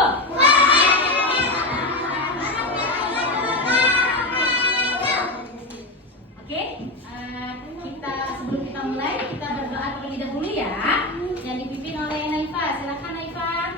Oke, sebelum kita mulai, kita berdoa terlebih dahulu ya. Yang dipimpin oleh Naifa. Silakan Naifa.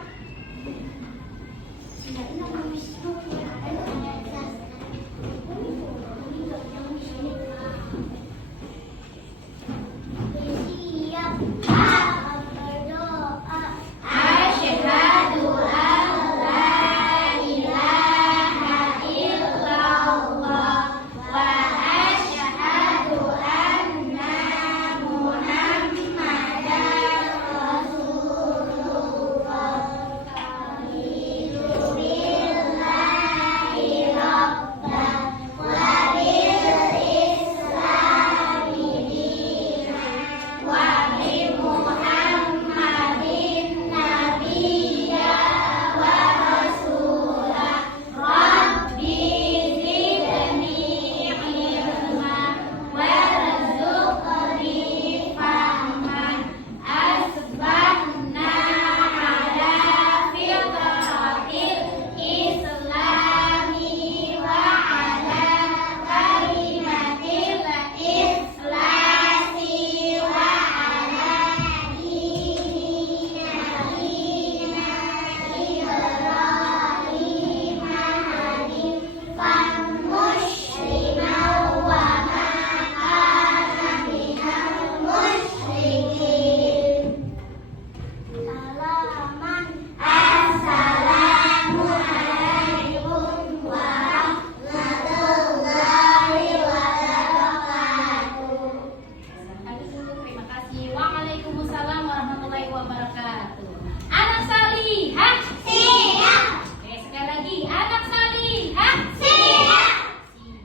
Waalaikumsalam warahmatullahi wabarakatuh. Anak salihah, siap. Oke, sekali lagi, anak salihah, siap.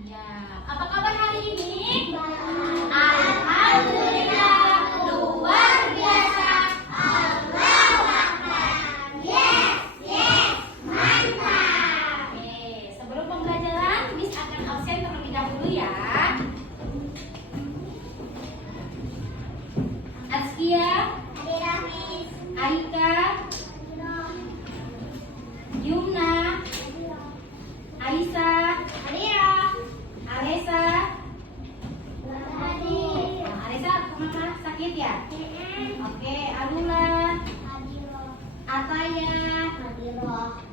Siap. Apa kabar hari ini? Alhamdulillah, luar biasa. Allahu Akbar. Yes, mantap. Oke, sebelum pembelajaran, Miss akan absen terlebih dahulu ya. Azkia, Aika, Yumna, Aisyah, Alesa. Alesa kenapa sakit ya? Oke, Alula, Ataya,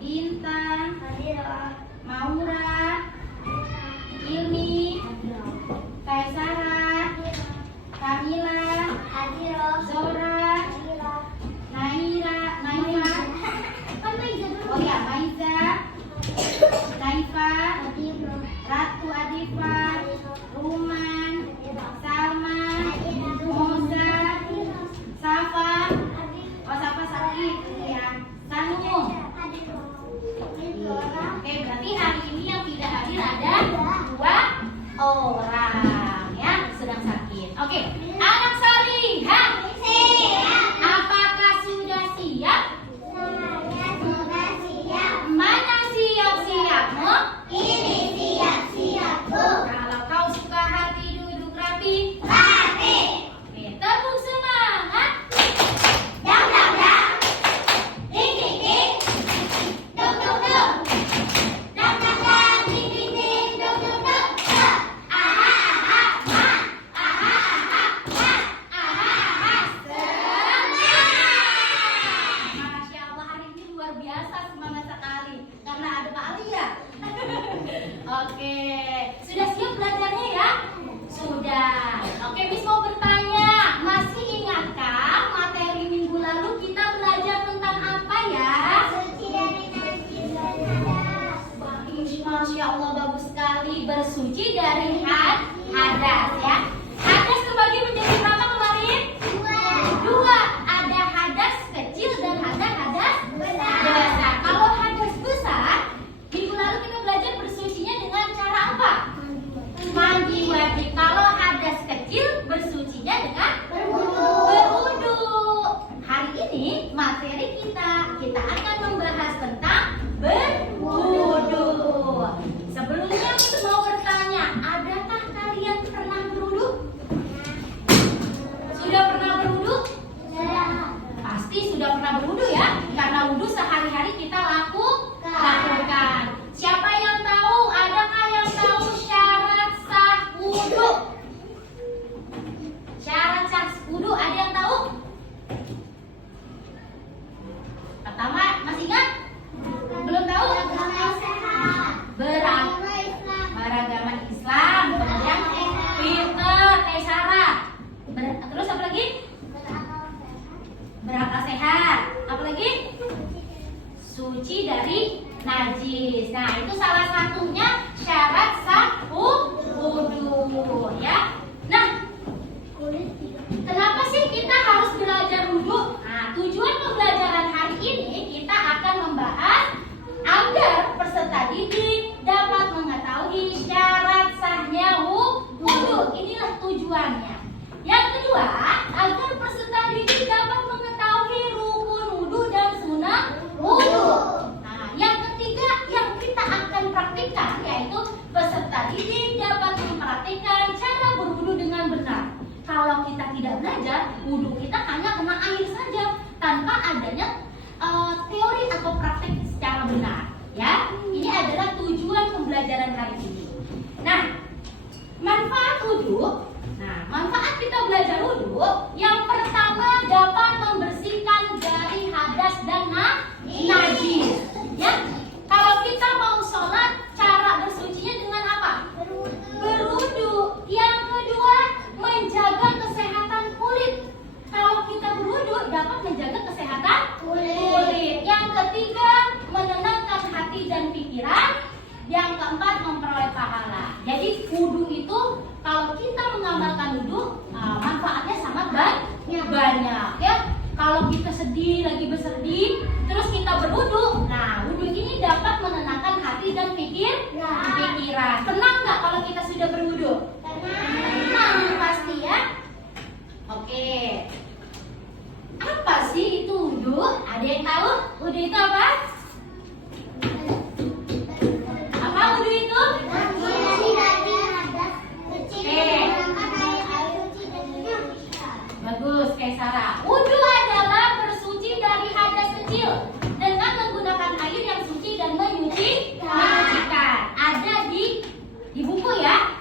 Bintang, Maura, Ilmi, Kaisara, Kamila, Zora, Naira, oh ya, Maiza, Naifa, Ratu Adifa, Ruman, Salma, Moza, Safa, oh Safa sakit ya, Sanu. Oke, berarti hari ini yang tidak hadir ada 2 orang ya, sedang sakit. Oke, anak salihah, siap. Apakah sudah siap? Saya sudah siap. Mana siap-siapmu? Ini siap-siap, Bu. Kalau kau suka hati duduk rapi, rapi. Oke, tepuk semangat. Dang dang dang. Ding ding ding. Duk duk duk. Dang dang dang. Ding ding ding. Duk duk duk. Aha aha ma. Aha aha ma. Aha aha. Semangat. Masya Allah, hari ini luar biasa, semangat sekali karena ada Pak Ali ya. Oke, sudah siap belajarnya ya? Sudah. Oke, Miss mau bertanya, masih ingatkah materi minggu lalu kita belajar tentang apa ya? Suci dari najis dan hadas. Masya Allah, bagus sekali. Bersuci dari hadas ya. Hadas terbagi menjadi berapa kemarin? 2. Ada hadas kecil dan ada hadas besar. Kalau hadas besar, minggu lalu kita belajar bersucinya dengan cara apa? Mandi wajib. Kalau hadas kecil, bersucinya dengan berwudu. Hari ini materi kita akan membahas tentang berwudu. Sebelumnya kita mau bertanya, adakah kalian pernah berwudu? suci dari najis. Nah, itu salah satunya syarat sah wudu ya. Nah, kenapa sih kita harus belajar wudu? Nah, tujuan pembelajaran hari ini kita akan membahas agar peserta didik dapat mengetahui syarat sahnya wudu. Inilah tujuannya. Yang kedua, agar peserta didik dapat mengetahui rukun wudu dan sunnah wudu. Nah, yang ketiga yang kita akan praktikkan yaitu peserta didik dapat mempraktikkan cara berwudu dengan benar. Kalau kita tidak belajar, wudu kita hanya kena air saja tanpa adanya teori atau praktik secara benar. Ya, ini adalah tujuan pembelajaran hari ini. Nah, manfaat wudu. Nah, manfaat kita belajar wudu yang pertama dapat membersihkan dari hadas dan najis. Ya, kalau kita mau sholat, cara bersucinya dengan apa? Berwudu. Yang kedua, menjaga kesehatan kulit. Kalau kita berwudu dapat menjaga kesehatan kulit. Yang ketiga, menenangkan hati dan pikiran. Yang keempat, memperoleh pahala. Jadi wudu itu kalau kita mengamalkan wudu, manfaatnya sangat banyak ya. Kalau kita sedih, lagi bersedih, terus kita berwudu, nah wudu ini dapat menenangkan hati dan pikiran. Tenang nggak kalau kita sudah berwudu? Tenang pasti ya. Oke. Apa sih itu wudu? Ada yang tahu? Wudu itu apa? Apa wudu itu? Bagus, Kaisara. Wudu adalah bersuci dari hadas kecil dengan menggunakan air yang suci dan menyucikan. Ada di buku ya?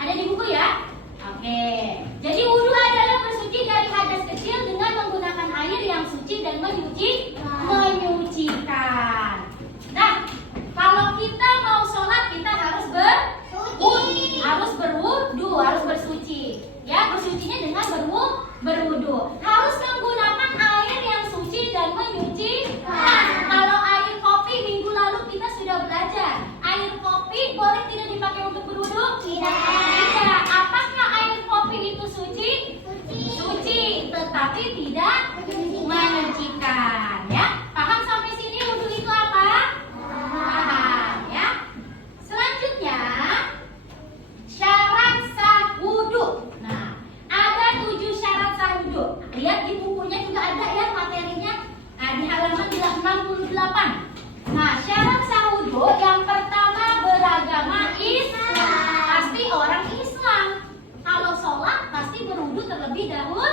Ada di buku ya? Oke. Jadi wudu adalah bersuci dari hadas kecil dengan menggunakan air yang suci dan menyucikan. Nah, kalau kita mau sholat kita harus berwudu, harus bersuci. Ya, bersucinya dengan berwudu. Harus menggunakan air yang suci dan menyucikan. Kalau air kopi minggu lalu kita sudah belajar. Air kopi boleh tidak dipakai untuk berwudu? Tidak. Apakah air kopi itu suci? Suci, tetapi tidak menyucikan. Ya, paham sampai sini wudu itu apa? Paham ya. Selanjutnya, syarat sah wudu. Nah, ada 7 syarat sah wudu. Lihat di bukunya juga ada ya materinya. Nah, di halaman 68. Nah, syarat sah wudu yang pertama beragama Islam. Pasti orang Islam. Kalau sholat pasti berwudu terlebih dahulu.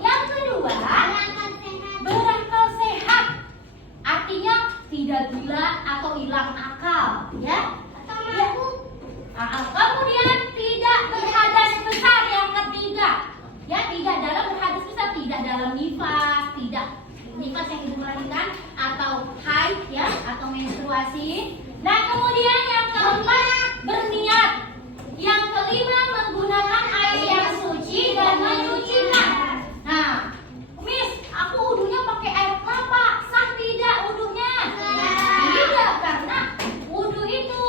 Yang kedua, berakal sehat. Artinya tidak gila atau hilang akal, ya. Kemudian tidak berhadas besar yang ketiga. Ya, tidak dalam berhadas besar, tidak dalam nifas, tidak nifas yang ibu melahirkan atau haid ya, atau menstruasi. Nah, kemudian yang keempat berniat. Yang kelima menggunakan air yang suci dan menyucikan. Nah, Miss, aku wudunya pakai air kelapa, sah tidak wudunya? Tidak, karena wudu itu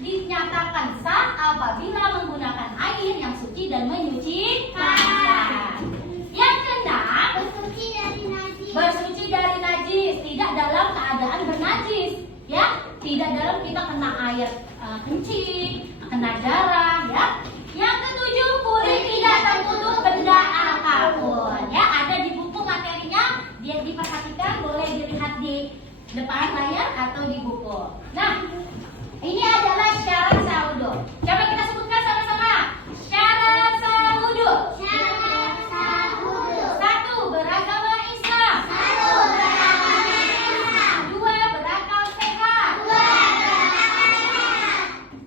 dinyatakan sah apabila menggunakan air yang suci dan menyucikan. Yang keenam, bersuci dari najis, tidak dalam keadaan bernajis, ya, tidak dalam kita kena air kencing, kena darah, ya. Yang ketujuh, kulit tidak tertutup benda apapun, ya. Ada di buku materinya, dia diperhatikan, boleh dilihat di depan layar atau di buku. Nah, ini adalah syarat sah wudu. Coba kita sebutkan sama-sama. Syarat sah wudu. Satu, beragama Islam. Dua, berakal sehat.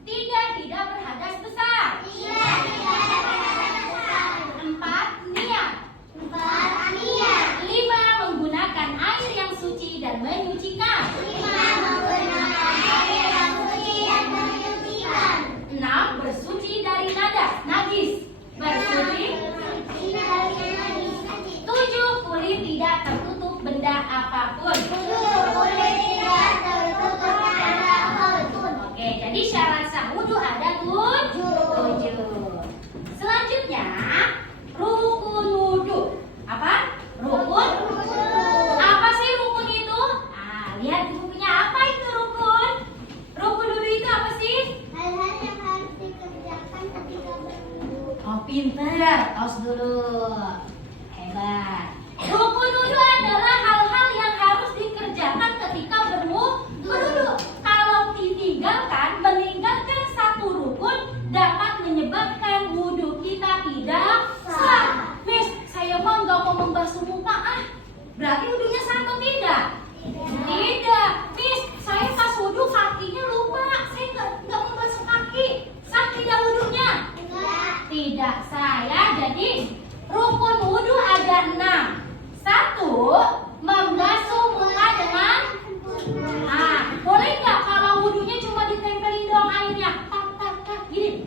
Tiga, tidak berhadas besar. Empat, niat. Lima, menggunakan air yang suci dan menyucikan. ada 6. 1, membasuh muka dengan boleh nggak kalau wudhunya cuma ditempelin doang airnya? Tak, gini.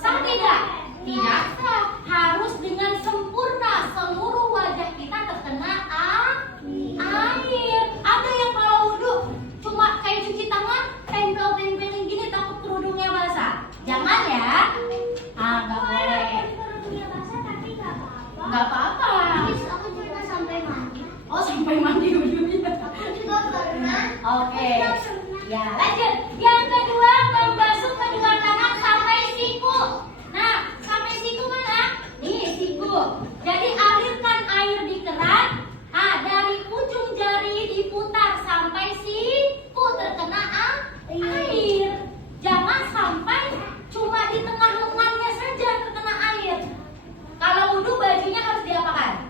Sah tidak? Tidak sah. Harus dengan sempurna seluruh wajah kita terkena air. Ada yang kalau wudhu cuma kayak cuci tangan, tempelin gini takut kerudungnya basah. Jangan ya. Nggak boleh. Kerudungnya basah tapi nggak apa-apa. Nggak apa-apa. Aku juga sampai mandi. Oh, sampai mandi wudhunya. Aku juga pernah. Oke. Ya, lanjut. Yang kedua, membasuh kedua tangan sampai siku. Nah, sampai siku mana? Nih, siku. Jadi alirkan air di keran. Dari ujung jari diputar sampai siku terkena air. Jangan sampai cuma di tengah lengannya saja terkena air. Kalau wudhu bajunya harus diapakan?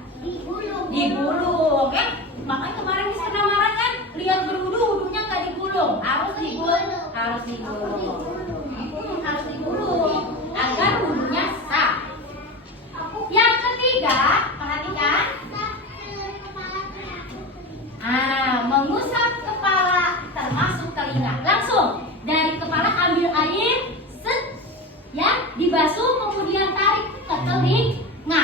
Digulung, ya. Makanya kemarin Miss pernah marah kan? Lihat berwudhu, wudhunya nggak digulung. Harus digulung. Harus digulung agar wudhunya sah. Yang ketiga, perhatikan. Mengusap kepala termasuk telinga. Langsung dari kepala ambil air, ya, dibasuh kemudian tarik ke telinga.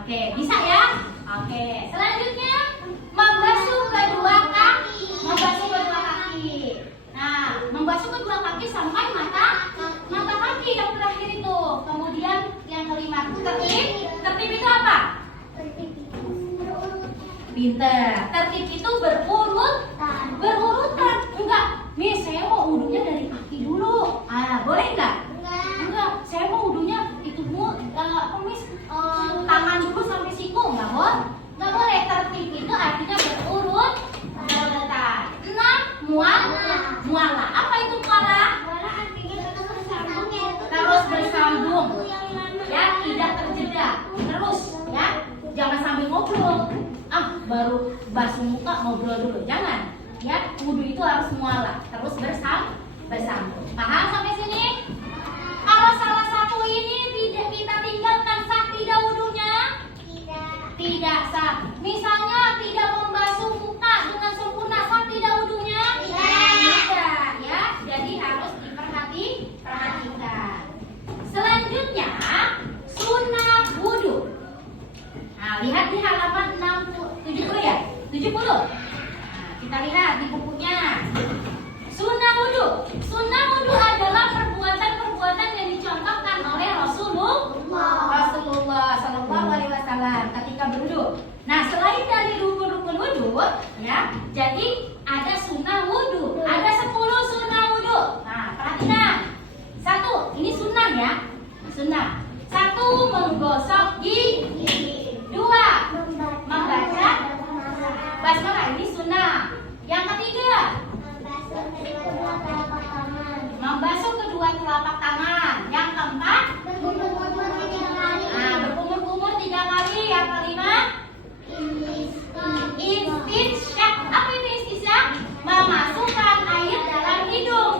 Oke, bisa ya? Oke, selanjutnya membasuh kedua kaki. Nah, membasuh kedua kaki sampai mata kaki yang terakhir itu. Kemudian yang kelima tertib itu apa? Pinter. Tertib itu berurutan. Enggak, Miss, saya mau wudhunya dari kaki dulu. Boleh enggak? Enggak, saya mau wudhunya itu Miss, tangan dulu sampai siku. Enggak boleh. Tertib itu artinya berurutan. 6, muala. Apa itu muala? Terus bersambung. Ya, tidak terjeda. Terus, ya. Jangan sambil ngobrol. Baru basuh muka ngobrol dulu. Jangan. Ya, wudhu itu harus muala. Terus bersambung. Paham sampai sini? Kalau salah satu ini tidak kita tinggalkan, sah tidak wudhunya? Tidak sah. Misalnya tidak membasuh muka dengan sempurna, sah tidak wudhunya? Tidak. Ya, jadi harus diperhatikan. Selanjutnya, sunnah wudhu. Nah, lihat di halaman 70 ya? 70. Kita lihat di bukunya. Sunnah wudhu. Sunnah wudhu adalah perbuatan-perbuatan yang dicontohkan oleh Rasulullah SAW ketika berwudhu. Nah, selain dari rukun-rukun wudhu, ya, jadi ada sunnah wudhu. Ada 10 sunnah wudhu. Nah, perhatikan. 1, ini sunnah ya. Sunnah. 1, menggosok gigi. 2, membaca basmalah, ini sunnah. Yang ketiga, membasuh kedua telapak tangan. Yang keempat, berkumur-kumur 3 kali. Yang kelima, istinsyak. Apa itu istinsyak? Memasukkan air dalam hidung.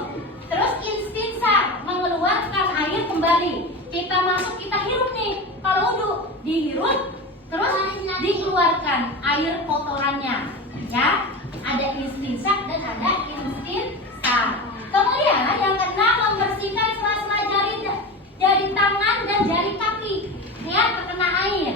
Terus istinsak, mengeluarkan air kembali. Kita masuk, kita hirup nih. Kalau wudhu, dihirup, terus dikeluarkan air kotorannya. Ya, ada istinsak dan ada istinsak. Kemudian yang keenam, membersihkan sela-sela jari tangan dan jari kaki, ya, terkena air.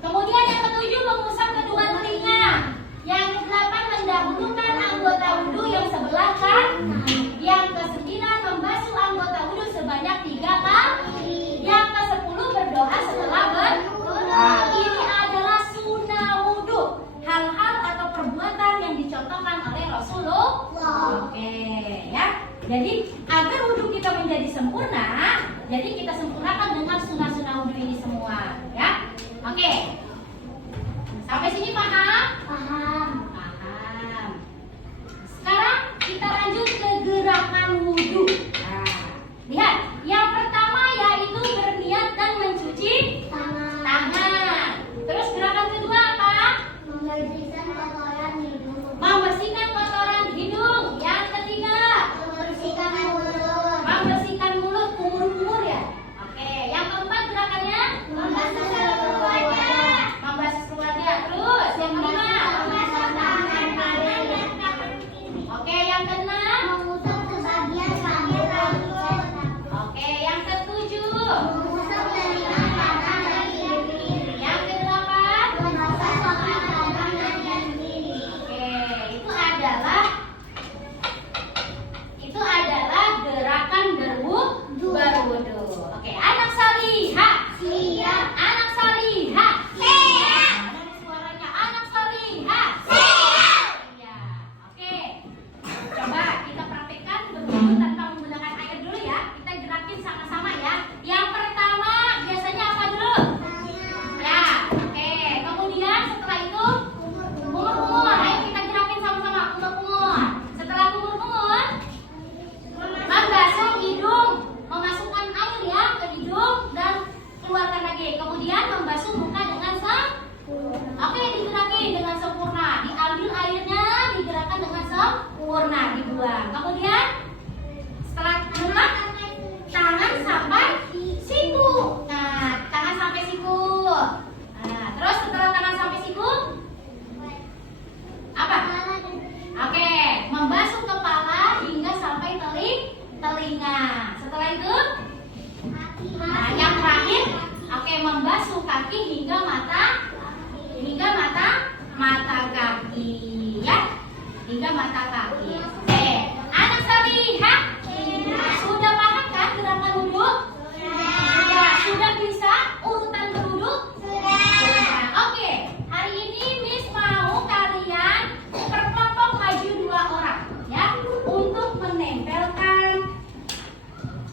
Kemudian yang ketujuh, mengusap kedua telinga. Yang kedelapan, mendahulukan anggota wudhu yang sebelah kanan. Yang kesembilan, membasuh anggota wudhu sebanyak 3 kali. Yang ke-10, berdoa setelah berwudhu. Ini adalah sunnah wudhu. Hal-hal atau perbuatan yang dicontohkan oleh Rasulullah. Oke, ya. Jadi agar wudhu kita menjadi sempurna, jadi kita sempurnakan dengan sunnah-sunnah wudhu ini semua, ya. Oke. Sampai sini paham? Paham. Sekarang kita lanjut ke gerakan wudhu. Nah, lihat, yang pertama yaitu berniat dan mencuci tangan. Terus gerakan kedua apa? Membersihkan kotoran hidung. Membersihkan kotoran hidung. Yang ketiga, Membersihkan mulut. membersihkan mulut, kumur-kumur ya. Oke, yang keempat gerakannya Membasuh seluruh wajah. membasuh kaki hingga mata kaki ya. Hingga mata kaki. Oke, anak Salihah sudah paham kan gerakan wudhu? Sudah bisa urutan berduduk? Sudah. Oke, hari ini Miss mau kalian berkelompok maju 2 orang ya untuk menempelkan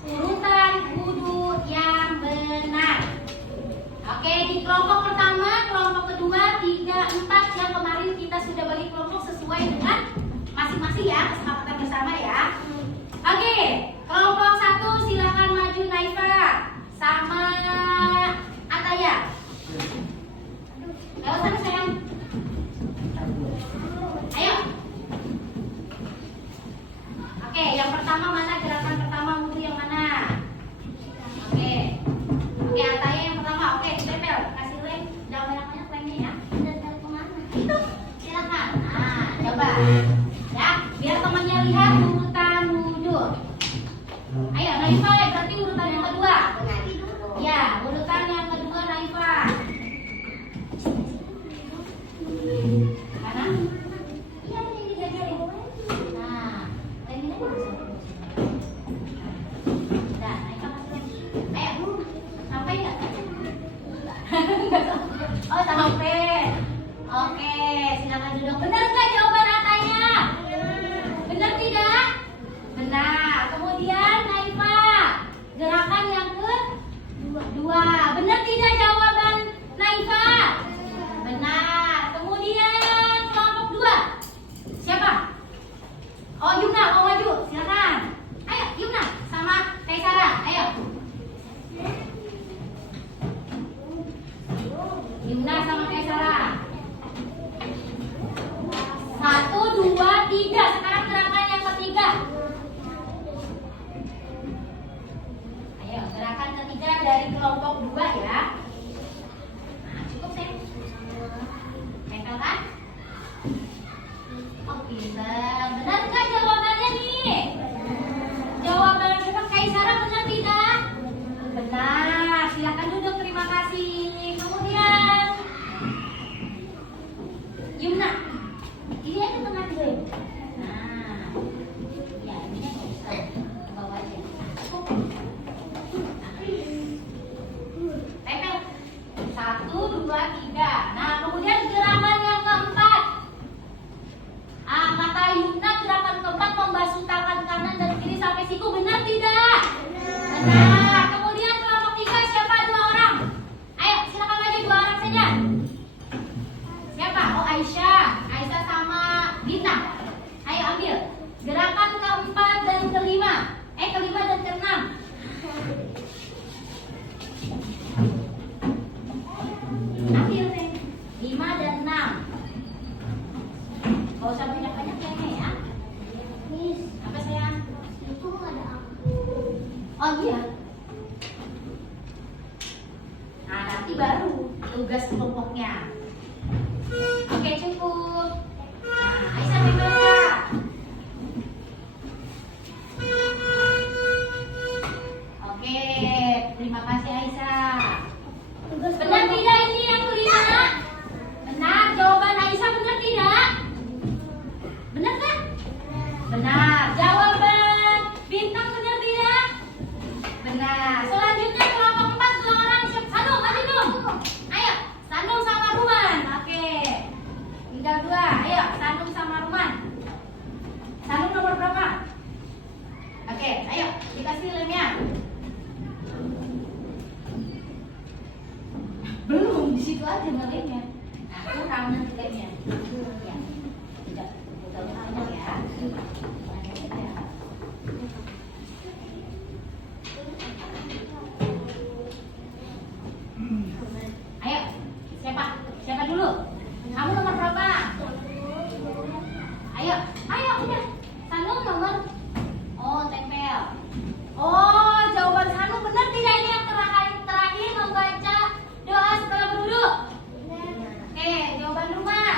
urutan wudhu yang benar. Oke, di kelompok pertama, kelompok kedua, 3, 4 yang kemarin kita sudah bagi kelompok sesuai dengan masing-masing ya, kesepakatan bersama ya. Oke, kelompok 1 silakan maju Naifa sama Ataya. Lewat sana sayang. Ayo. Oke, yang pertama mana gerakan pertama wudhu yang mana? Oke. Oke, Ataya yang pertama. Oke, ditempel. Kasih lem. Jangan banyak-banyak lemnya ya. Dan kemana? Itu. Silakan. Nah, coba. Ya, biar temannya lihat urutan wudhu. Ayo, Naifa, berarti urutan yang kedua. Ya, urutan yang kedua Naifa. Mana? Iya, ini diajarin. Nah, lemnya bisa. Nah, Naifa kasih lem. Ayo, sampai nggak? Oh, sampai. Oke, silakan duduk. Benar nggak jawaban Atanya? Benar tidak? Benar. Kemudian Naifa, gerakan yang kedua. Benar tidak jawaban Naifa? Benar. Kemudian kelompok 2. Siapa? Oh, Yumna mau maju. Silakan. Ayo, Yumna sama Kaisara. Ayo. Yumna sama Kaisara. 1, 2, 3. Sekarang gerakan yang ketiga. Ayo, gerakan ketiga dari kelompok 2 ya. Nah, cukup sih. Tempel kan? Oh, pintar. Benar nggak jawabannya nih? Jawaban siapa? Kaisara benar tidak? Benar. Silakan duduk. Terima kasih. Kemudian Yumna. Ini aja tengah dulu. Nah, ya ini kan bisa ke bawah aja. Tempel. 1, 2, 3. Nah, kemudian gerakan yang keempat. Kata Yumna gerakan keempat membasuh tangan kanan dan kiri sampai siku. Benar tidak? Benar. Kemudian kelompok 3 siapa? 2 orang. Ayo, silakan maju 2 orang saja. Siapa? Oh, Aisyah. Aisyah sama Bintang. Ayo ambil. Gerakan keempat dan kelima. Kelima dan keenam. Ambil deh. 5 dan 6. Gak usah banyak-banyak kayaknya ya. Miss, Apa sayang? itu ada aku. Oh iya. Nah, nanti baru tugas kelompoknya. Oke, cukup. Nah, Aisyah tempel ya. Oke, terima kasih Aisyah. Benar tidak ini yang kelima? Benar, jawaban Aisyah benar tidak? Benar kan? Benar. Jawaban Bintang benar tidak? Benar. Selanjutnya kelompok 4 2 orang. Sanung, maju dong. Ayo, Sanung sama Ruman. Oke. Tinggal 2. Ayo, Sanung sama Ruman. Sanung nomor berapa? Oke, ayo dikasih lemnya. Belum, di situ aja ngelemnya. Nah, kurang nanti lemnya. Ya. Tidak, udah banyak ya. Ayo, siapa? Siapa dulu? Kamu nomor berapa? Ayo, ayo udah. Sanung nomor. Oh, tempel. Oh, jawaban Sanung benar tidak ini yang terakhir membaca doa setelah berduduk? Oke, jawaban rumah.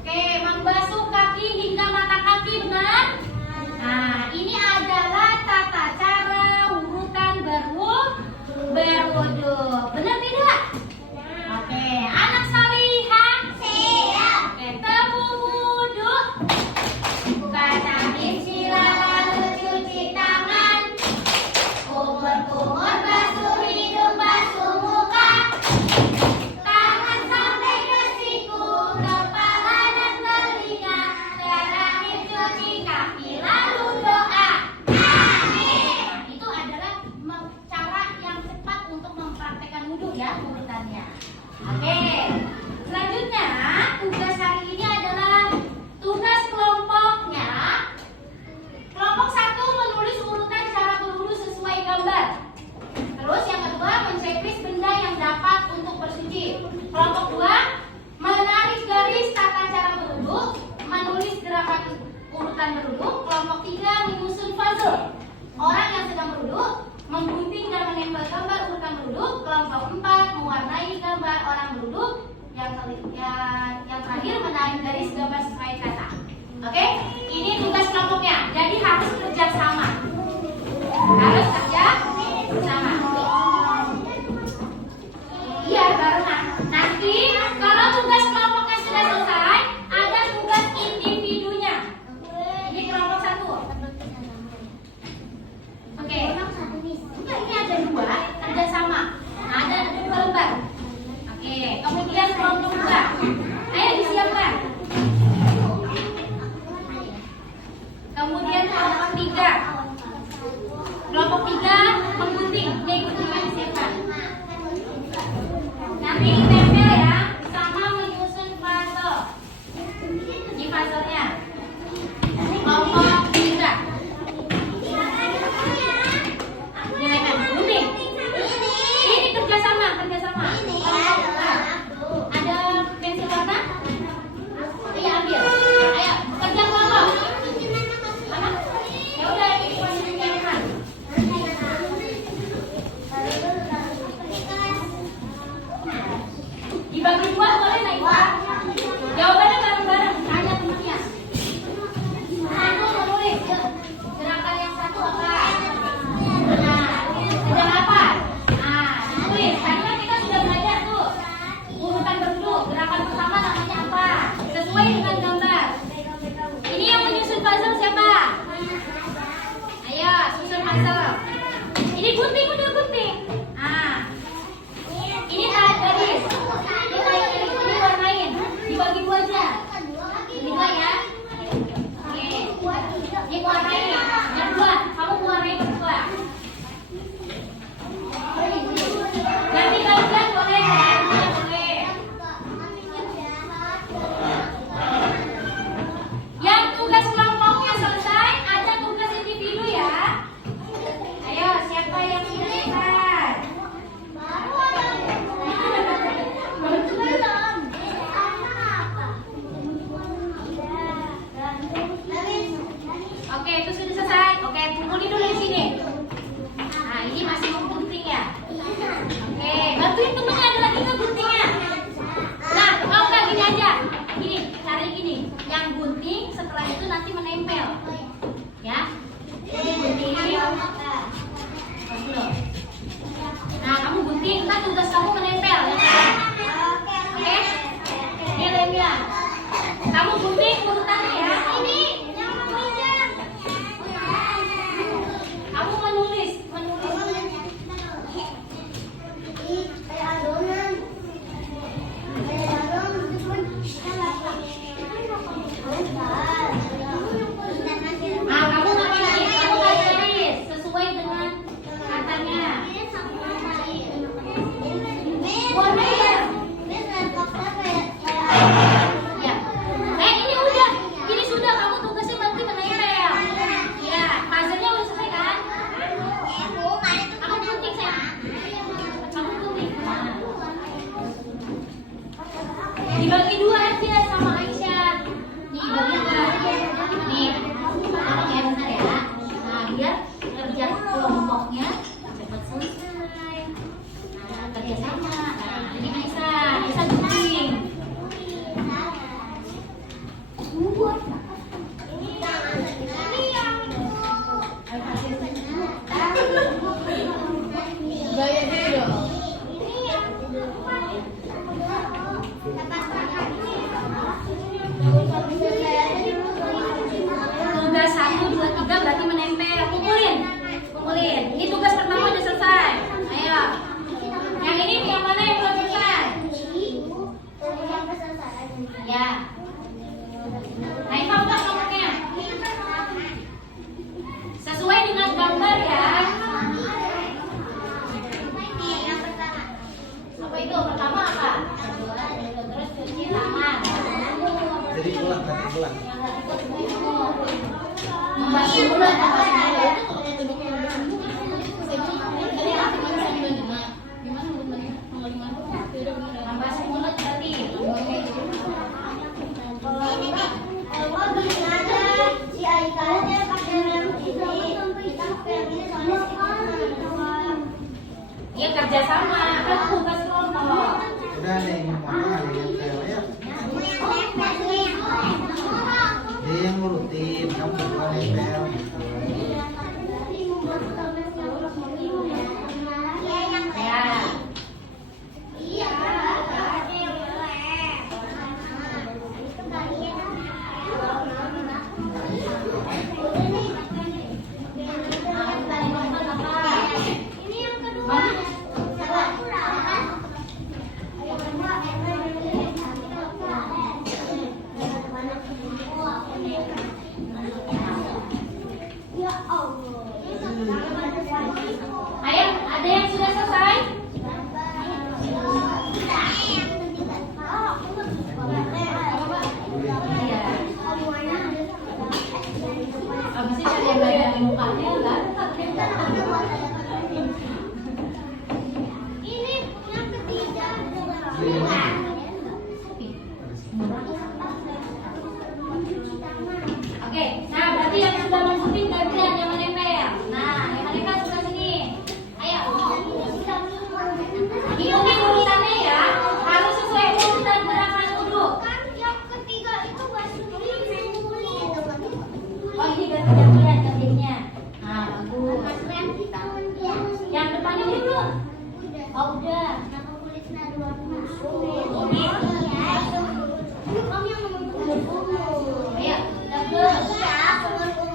Oke, membasuh kaki hingga mata kaki benar? Nah, ini adalah tata cara urutan berwudu. Benar tidak? Oke, anak salihah. Siap. Oke, temu wudu. Kata bismillah lalu cuci tangan. Kumur-kumur basuh hidung, basuh muka. Tangan sampai ke siku, kepala dan telinga. Terakhir cuci kaki lalu doa. Amin. Itu adalah cara yang cepat untuk mempraktekkan wudhu ya urutannya. Oke. Selanjutnya tugas hari ini adalah tugas kelompoknya. Kelompok 1 menulis urutan cara berwudu sesuai gambar. Terus yang kedua menceklis benda yang dapat untuk bersuci. Kelompok 2 menarik garis tata cara berwudu, menulis gerakan urutan berwudu. Kelompok 3 menyusun puzzle. Orang yang sedang berwudu menggunting dan menempel gambar urutan berwudu. Kelompok 4 mewarnai gambar orang berwudu. Yang terakhir menarik garis gambar sesuai kata. Oke, ini tugas kelompoknya. Jadi harus kerja sama. Harus kerja sama. Iya, barengan. Nanti kalau tugas kelompoknya sudah selesai, ada tugas individunya. Ini kelompok 1. Oke. Enggak, ini ada 2 kerja sama. Ada 2 lembar. Oke, kemudian kelompok 2. Ayo disiapkan. Kemudian kelompok 3. Kelompok 3 menggunting. Ini guntingan disiapkan. Nanti ditempel ya, sama menyusun puzzle. Ini puzzle-nya. Kelompok 3. Nyalakan, gunting. Ini kerjasama. Ada pensil warna? Iya, ambil. Ayo, kerja kelompok. Mana? Ya udah, nyalakan. Dibagi 2 boleh naik? Jawabannya bareng-bareng, tanya temannya. Satu menulis. Gerakan yang satu apa? Nah, sedang apa? Nah, tulis. Tadi kan kita sudah belajar tuh. Urutan berwudu. Gerakan pertama namanya apa? Sesuai dengan gambar. Ini yang menyusun puzzle siapa? Ayo, susun puzzle. Ini gunting, udah gunting. Nah, ini tarik garis. Ini tarik garis, ini warnain. Dibagi 2 aja. Ini 2 ya. Oke. Ini warnain. Yang 2, kamu warnain berdua. Nanti kalian boleh, boleh. Yang tugas kelompoknya selesai, ada tugas individu ya. Ayo, siapa yang siapkan? Oke, itu sudah selesai. Oke, kumpulin dulu di sini. Nah, ini masih menggunting ya. Oke, bantuin temennya, ada lagi nggak guntingnya? Nah, mau nggak gini aja? Gini, cari gini. Yang gunting setelah itu nanti menempel. Ya, ini gunting. Pas dulu. Nah, kamu gunting, kan tugas kamu menempel ya kan? Oke? Ini lemnya. Kamu gunting urutannya ya. Ini yang menulisnya. Kamu menulis. Nah, kamu ngapain? Kamu garis sesuai dengan katanya. Warna ya. Ya. Ini udah. Ini sudah, kamu tugasnya berarti menempel. Ya, puzzle-nya udah selesai kan? Kamu gunting sayang. Kamu gunting. Nah. Dibagi 2 aja sama Aisyah. Nih, bagi 2. Nih, tolong ya benar ya. Nah, biar kerja kelompoknya cepat selesai. Nah, kerja sama. Nah, ini Aisyah gunting. Gaya dia dong. Ya. Naik enggak nomornya? Sesuai dengan gambar ya. Apa itu? Pertama apa? Terus cuci tangan. Jadi ulang. Membasuh mulut. Membasuh mulut berarti. Si Aika aja pakai rem ini. Kita pakai rem ini soalnya Iya kerja sama, kan tugas kelompok. Udah nih, ada yang nempel ya. Dia yang ngurutin, kamu berdua nempel. Ya. Ini yang kedua. Ya Allah. Ayo, ada yang sudah selesai? Iya. Abis itu ada yang bagian mukanya enggak? Ini yang ketiga. Oke, nah berarti yang sudah masukin gantian yang menempel. Nah, yang menempel sudah sini. Ayo. Ikutin urutannya ya. Harus sesuai urutan gerakan duduk. Kan yang ketiga itu masukin kulit. Oh, ini gantinya. Nah, bagus. Yang depannya udah belum? Oh, udah.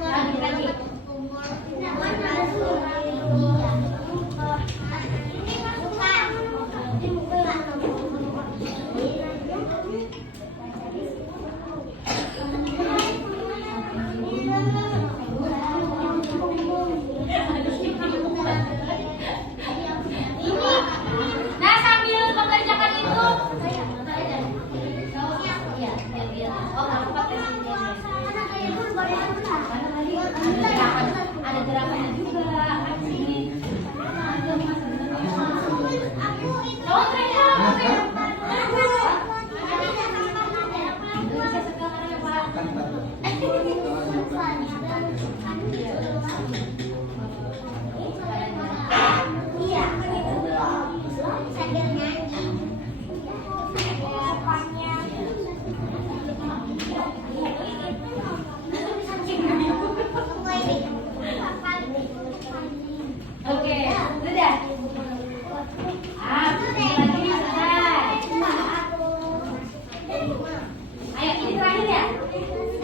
Ayo, lagi. Nah, sambil mengerjakan itu. Iya. Oh, aku pakai sini. Ada gerakannya juga. Sini. Oh, Oke, sudah. Lagi selesai. Ayo, ini terakhir ya.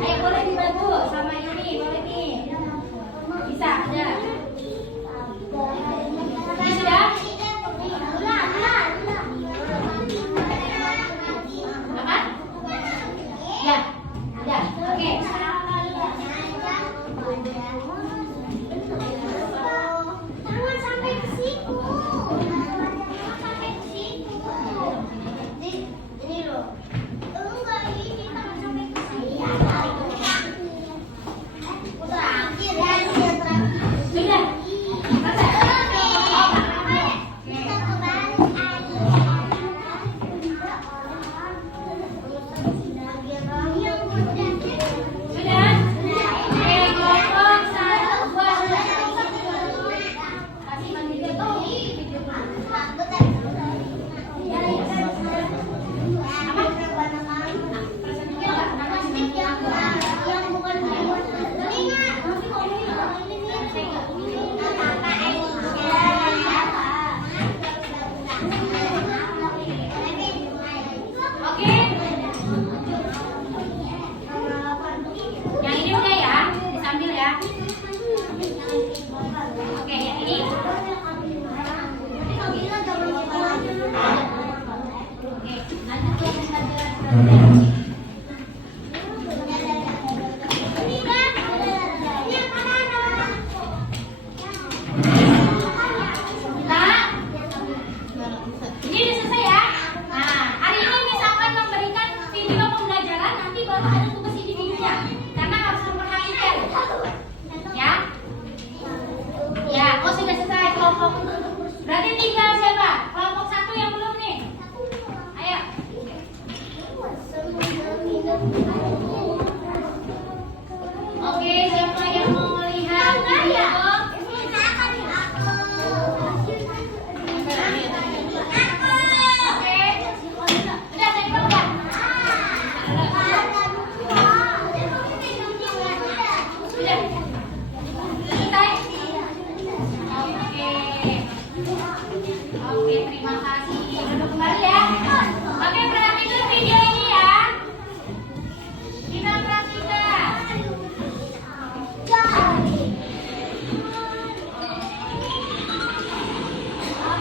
Ayo, boleh dibantu sama ini, boleh nih. Bisa, udah. Ini sudah? Apa? Ya, udah. Oke. Jangan sampai ke situ. Jangan sampai ke situ. Ini loh. Enggak, ini jangan sampai ke situ. Terakhir ya, ini terakhir. Sudah. Kita kembali. apa ada tugas individunya karena harus memperhatikan. Ya? Ya, oh sudah selesai kelompok. Berarti tinggal siapa? Kelompok 1 yang belum nih. Ayo. Oke, siapa yang mau lihat video? Oke. Udah saya coba. Sudah. Selesai. Oke. Oke, terima kasih. Duduk kembali ya. Oke, perhatikan video ini ya. Kita perhatikan.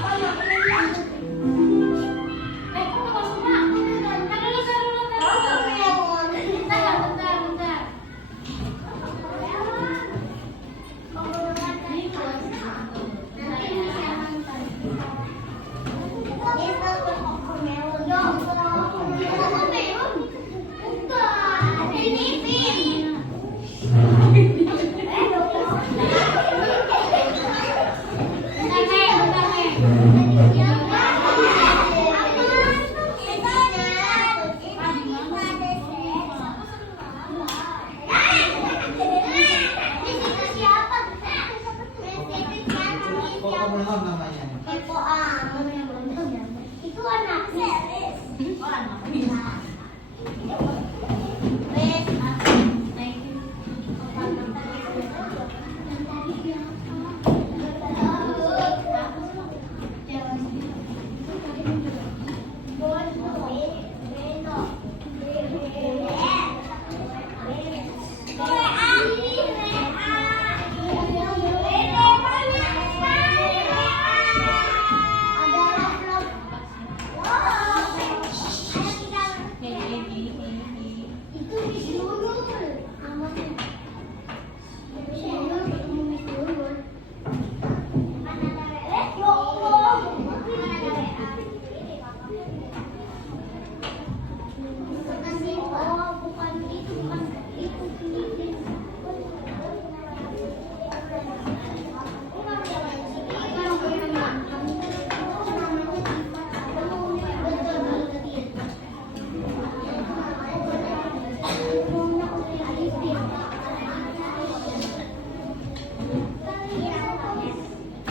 Kok nggak semua? Tar dulu. Bentar. Kok kamu bilang namanya? Itu anak Seris.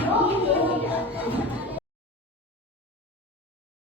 Oh,